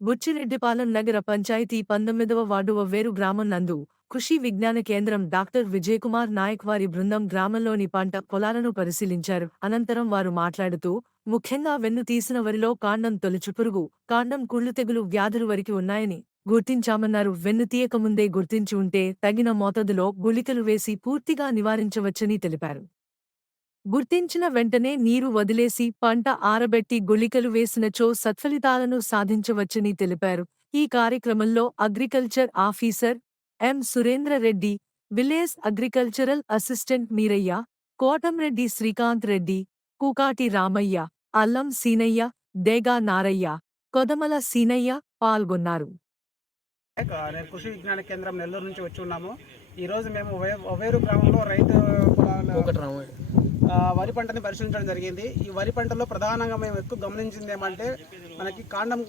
బుచ్చిరెడ్డిపాలెం నగర పంచాయతీ పంతొమ్మిదవ వార్డు వేరు గ్రామం నందు కృషి విజ్ఞాన కేంద్రం డాక్టర్ విజయకుమార్ నాయక్ వారి బృందం గ్రామంలోని పంట పొలాలను పరిశీలించారు. అనంతరం వారు మాట్లాడుతూ ముఖ్యంగా వెన్ను తీసిన వరిలో కాండం తొలిచుపురుగు కాండం కుళ్ళు తెగులు వ్యాధులు వరికి ఉన్నాయని గుర్తించామన్నారు. వెన్ను తీయకముందే గుర్తించి ఉంటే తగిన మోతాదులో గుళికలు వేసి పూర్తిగా నివారించవచ్చని తెలిపారు. గుర్తించిన వెంటనే నీరు వదిలేసి పంట ఆరబెట్టి గుళికలు వేసినచో సత్ఫలితాలను సాధించవచ్చని తెలిపారు. ఈ కార్యక్రమంలో agriculture officer M. Surendra Reddy village agricultural assistant Meeraiah Kotamreddy Srikanth Reddy Kookati Ramaiah Allam Seenaiah Dega Narayya Kodamala Seenaiah పాల్గొన్నారు. నేను కృషి విజ్ఞాన కేంద్రం నెల్లూరు నుంచి వచ్చి ఉన్నాము. ఈరోజు మేము ఒవే- ఒవేరు గ్రామంలో రైతు పొలాల వరి పంటని పరిశీలించడం జరిగింది. ఈ వరి పంటలో ప్రధానంగా మేము ఎక్కువ గమనించింది ఏమంటే మనకి కాండం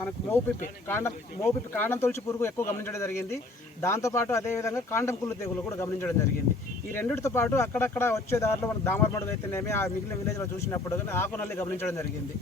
మనకు మోపిపి కాండం మోపిపి కాండం తొలిచి పురుగు ఎక్కువ గమనించడం జరిగింది. దాంతోపాటు అదేవిధంగా కాండం కుళ్ళు తెగులు కూడా గమనించడం జరిగింది. ఈ రెండింటితో పాటు అక్కడక్కడ వచ్చే దారిలో మన దామరమడుగు అయితేనేమి ఆ మిగిలిన విలేజ్లో చూసినప్పుడు కానీ ఆకునల్లి గమనించడం జరిగింది.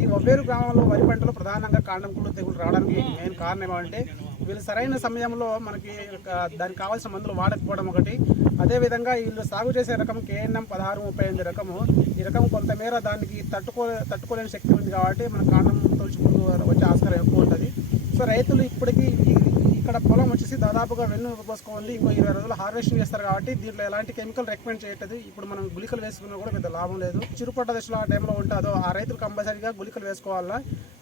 ఈ ఒవ్వేరు గ్రామంలో వరి పంటలో ప్రధానంగా కాండం కుళ్ళు తెగులు రావడానికి మెయిన్ కారణం ఏమంటే వీళ్ళు సరైన సమయంలో మనకి ఒక దానికి కావాల్సిన మందులు వాడకపోవడం ఒకటి. అదేవిధంగా వీళ్ళు సాగు చేసే రకం కేఎన్ఎం పదహారు ముప్పై ఎనిమిది రకము. ఈ రకం కొంతమేర దానికి తట్టుకో తట్టుకోలేని శక్తి ఉంది కాబట్టి మన కాండం తొలిచి వచ్చే ఆస్కారం ఎక్కువ ఉంటుంది. సో రైతులు ఇప్పటికీ ఈ- ఇక్కడ పొలం వచ్చేసి దాదాపుగా వెన్ను పోసుకోవాలి ఇంకో ఇరవై రోజులు హార్వెస్టింగ్ చేస్తారు కాబట్టి దీంట్లో ఎలాంటి కెమికల్ రికమెండ్ చేయట్లేదు. ఇప్పుడు మనం గుళికలు వేసుకున్నా కూడా పెద్ద లాభం లేదు. చిరుపట్ట దశలో ఆ టైంలో ఉంటుందో ఆ రైతులు కంపల్సరీగా గుళికలు వేసుకోవాలా?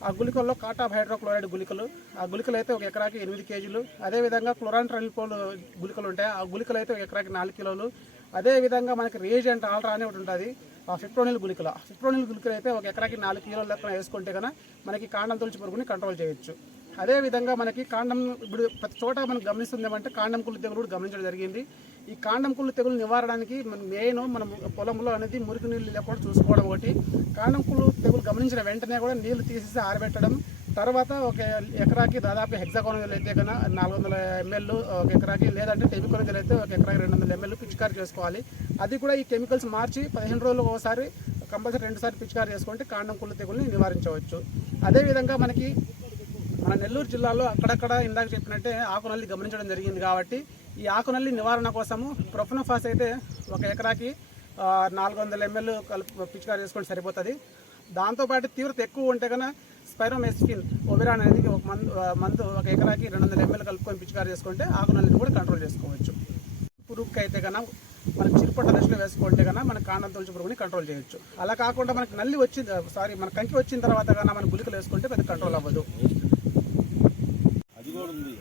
ఆ గుళికల్లో కాటాప్ హైడ్రోక్లోరైడ్ గుళికలు. ఆ గుళికలు అయితే ఒక ఎకరాకి ఎనిమిది కేజీలు. అదేవిధంగా క్లోరాంట్రల్పోల్ గుళికలు ఉంటాయి. ఆ గుళికలు అయితే ఒక ఎకరాకి నాలుగు కిలోలు. అదేవిధంగా మనకి రేజెంట్ ఆల్ట్రా అని ఒకటి ఉంటుంది. ఆ ఫిప్రోనిల్ గుళికలు. ఫిప్రోనిల్ గుళికలు అయితే ఒక ఎకరాకి నాలుగు కిలోల లెక్కన వేసుకుంటే కనుక మనకి కాండం తొలిచి పురుగుని కంట్రోల్ చేయొచ్చు. అదేవిధంగా మనకి కాండం ఇప్పుడు ప్రతి చోట మనం గమనిస్తుంది ఏమంటే కాండం కుళ్ళు తెగులు కూడా గమనించడం జరిగింది. ఈ కాండం కుళ్ళు తెగులు నివారణకి మన మెయిన్ మనం పొలంలో అనేది మురికి నీళ్ళు లేకుండా చూసుకోవడం ఒకటి. కాండం కుళ్ళు తెగులు గమనించిన వెంటనే కూడా నీళ్ళు తీసేసి ఆరబెట్టడం. తర్వాత ఒక ఎకరాకి దాదాపు హెక్సాకోనజల్ అయితే కన్నా నాలుగు వందల ఎంఎల్ ఒక ఎకరాకి లేదంటే టెమికోనజల్ అయితే ఒక ఎకరాకి రెండు వందల ఎంఎల్ పిచికారి చేసుకోవాలి. అది కూడా ఈ కెమికల్స్ మార్చి పదిహేను రోజులకు ఒకసారి కంపల్సరీ రెండుసార్లు పిచికారి చేసుకుంటే కాండం కుళ్ళు తెగుల్ని నివారించవచ్చు. అదేవిధంగా మనకి మన నెల్లూరు జిల్లాలో అక్కడక్కడ ఇందాక చెప్పినట్టే ఆకునల్లి గమనించడం జరిగింది కాబట్టి ఈ ఆకునల్లి నివారణ కోసము ప్రొఫనోఫాస్ అయితే ఒక ఎకరాకి నాలుగు వందల ఎంఎల్ కలుపు పిచికారి చేసుకుంటే సరిపోతుంది. దాంతోపాటు తీవ్రత ఎక్కువ ఉంటే కనుక స్పైరోమెస్కిన్ ఒబెరాన్ అనేది ఒక మందు మందు ఒక ఎకరాకి రెండు వందల ఎంఎల్ కలుపుకొని పిచికారి చేసుకుంటే ఆకునల్లిని కూడా కంట్రోల్ చేసుకోవచ్చు. పురుగుకి అయితే కన్నా మనం చిరుపట్ట దశలో వేసుకుంటే కన్నా మన కాండం తొలిచి పురుగుని కంట్రోల్ చేయొచ్చు. అలా కాకుండా మనకి నల్లి వచ్చి సారీ మన కంకి వచ్చిన తర్వాత కన్నా మన గుళికలు వేసుకుంటే పెద్ద కంట్రోల్ అవ్వదు. ఉంది